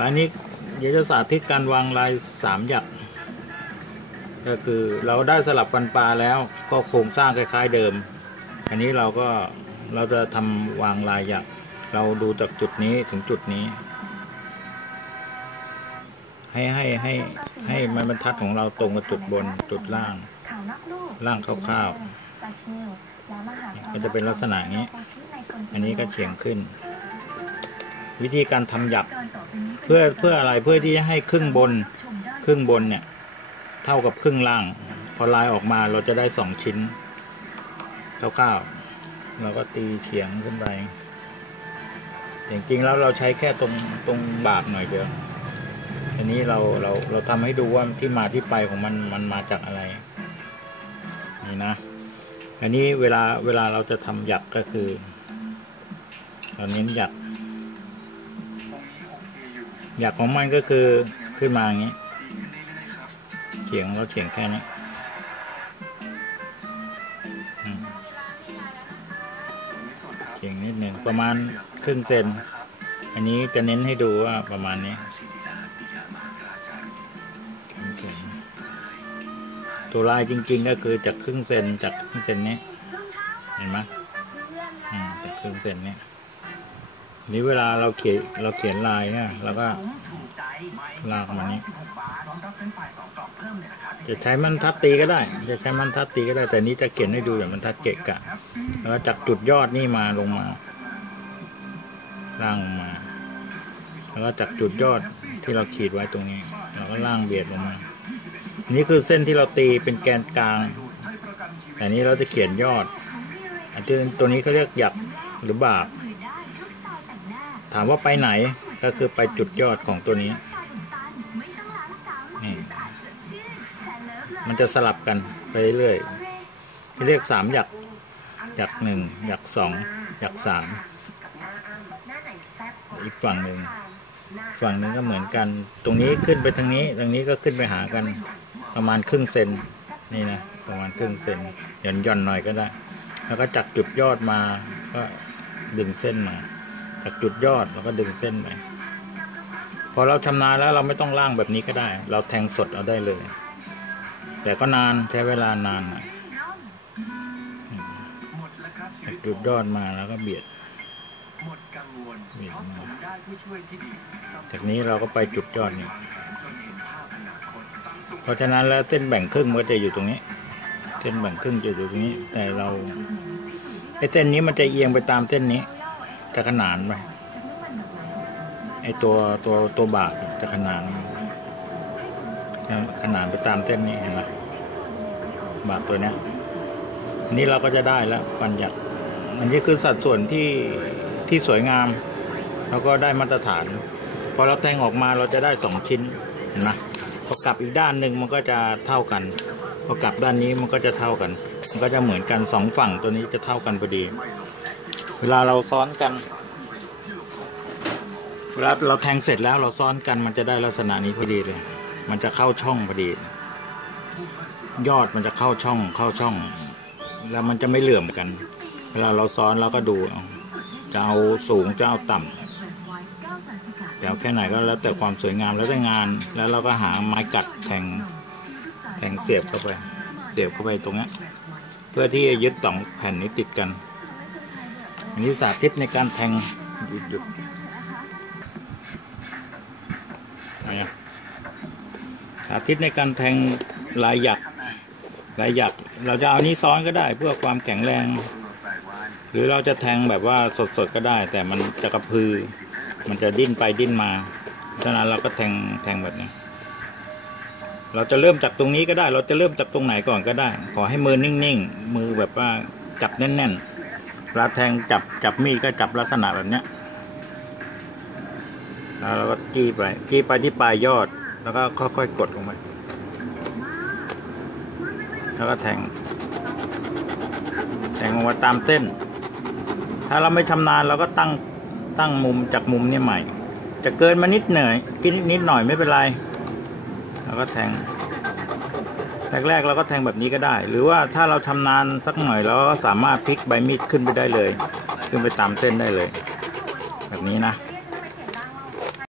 ลายนี้เดี๋ยวจะสาธิตการวางลายสามหยักก็คือเราได้สลับฟันปลาแล้วก็โครงสร้างคล้าย ๆเดิม อันนี้เราก็เราจะทำวางลายหยัก เราดูจากจุดนี้ถึงจุดนี้ ให้ให้ให้ให้มันบรรทัดของเราตรงกับจุดบนจุดล่าง ล่างคร่าวก็จะเป็นลักษณะนี้ อันนี้ก็เฉียงขึ้น วิธีการทำหยักเพื่อเพื่ออะไรเพื่อที่จะให้ครึ่งบนครึ่งบนเนี่ย เท่ากับครึ่งล่าง พอลายออกมาเราจะได้สองชิ้นคร่าวๆเราก็ตีเฉียงขึ้นไปจริงๆแล้วเราใช้แค่ตรงตรงบากหน่อยเดียวอันนี้เราเราเราทำให้ดูว่าที่มาที่ไปของมันมันมาจากอะไร นี่นะ อันนี้เวลาเวลาเราจะทำหยักก็คือ เราเน้นหยัก หยักของมันก็คือขึ้นมาอย่างนี้เฉียงเราเฉียงแค่นี้เฉียงนิดหนึ่งประมาณครึ่งเซนอันนี้จะเน้นให้ดูว่าประมาณนี้ตัวลายจริง ๆ ก็คือจากครึ่งเซนจากครึ่งเซนนี้ เห็นไหมอืมจากครึ่งเซนนี้ นี่เวลาเราเขียนเราเขียนลายเนี่ยเราก็ลากมานี้ จะใช้มันทัดตีก็ได้ จะใช้มันทัดตีก็ได้ แต่นี้จะเขียนให้ดูอย่างมันทัดเกะกะ แล้วจากจุดยอดนี่มาลงมาล่างมา แล้วก็จากจุดยอดที่เราขีดไว้ตรงนี้ เราก็ล่างเบียดลงมานนี้คือเส้นที่เราตีเป็นแกนกลาง แต่นี้เราจะเขียนยอดอันที่ตัวนี้เขาเรียกหยักหรือบาก ถามว่าไปไหนก็คือไปจุดยอดของตัวนี้ นี่ มันจะสลับกันไปเรื่อยเรียกสามหยักหยักหนึ่งหยักสองหยักสามอีกฝั่งหนึ่งฝั่งหนึ่งก็เหมือนกัน ตรงนี้ขึ้นไปทางนี้ตรงนี้ก็ขึ้นไปหากันประมาณครึ่งเซนนี่นะประมาณครึ่งเซนหย่อนหย่อนๆหน่อยก็ได้ แล้วก็จากจุดยอดมาก็ดึงเส้นมา จากจุดยอดแล้วก็ดึงเส้นไปพอเราชำนาญแล้วเราไม่ต้องล่างแบบนี้ก็ได้ เราแทงสดเอาได้เลย แต่ก็นานใช้เวลานานหน่อยจากจุดยอดมาแล้วก็เบียดเบียดมาจากนี้เราก็ไปจุดยอดนี่เพราะฉะนั้นแล้วเส้นแบ่งครึ่งมันจะอยู่ตรงนี้ เส้นแบ่งครึ่งจะอยู่ตรงนี้ แต่เราไอ้เส้นนี้มันจะเอียงไปตามเส้นนี้ จะขนานไปไอตัวตัวตัวบากจะขนานขนานไปตามเส้นนี้เห็นไหมบากตัวเนี้ยนนี้เราก็จะได้แล้วฟันหยักอันนี้คือสัดส่วนที่ที่สวยงาม แล้วก็ได้มาตรฐาน พอเราแทงออกมาเราจะได้สองชิ้นนไหมพอกลับอีกด้านหนึ่งมันก็จะเท่ากัน พอกลับด้านนี้มันก็จะเท่ากัน มันก็จะเหมือนกันสองฝั่งตัวนี้จะเท่ากันพอดี เวลาเราซ้อนกัน เวลาเราแทงเสร็จแล้วเราซ้อนกันมันจะได้ลักษณะนี้พอดีเลย มันจะเข้าช่องพอดี ยอดมันจะเข้าช่องเข้าช่อง แล้วมันจะไม่เหลื่อมกัน เวลาเราซ้อนเราก็ดูจะเอาสูงจะเอาต่ำแต่เอาแค่ไหนก็แล้วแต่ความสวยงามแล้วแต่งานแล้วเราก็หาไม้กัดแทงแทงเสียบเข้าไป เสียบเข้าไปตรงนี้เพื่อที่จะยึดสองแผ่นนี้ติดกัน อันนี้สาธิตในการแทงหยุดหยุดเนี่ยสาธิตในการแทงลายหยักลายหยัก เราจะเอานี้ซ้อนก็ได้เพื่อความแข็งแรง หรือเราจะแทงแบบว่าสดๆก็ได้ แต่มันจะกระพือ มันจะดิ้นไปดิ้นมาฉะนั้นเราก็แทงแทงแบบนี้ เราจะเริ่มจากตรงนี้ก็ได้ เราจะเริ่มจากตรงไหนก่อนก็ได้ ขอให้มือนิ่งๆ มือแบบว่าจับแน่นๆ เวลาแทงจับจับมีดก็จับลักษณะแบบเนี้ยแล้วเราก็จี้ไปจี้ไปที่ปลายยอด แล้วก็ค่อยๆกดลงไปแล้วก็แทง แทงลงมาตามเส้น ถ้าเราไม่ชำนาญเราก็ตั้งตั้งมุมจากมุมนี้ใหม่ จะเกินมานิดหน่อยกินนิดหน่อยไม่เป็นไร แล้วก็แทง แรกๆเราก็แทงแบบนี้ก็ได้ หรือว่าถ้าเราชำนานสักหน่อยเราก็สามารถพลิกใบมีดขึ้นไปได้เลย ขึ้นไปตามเส้นได้เลย แบบนี้นะ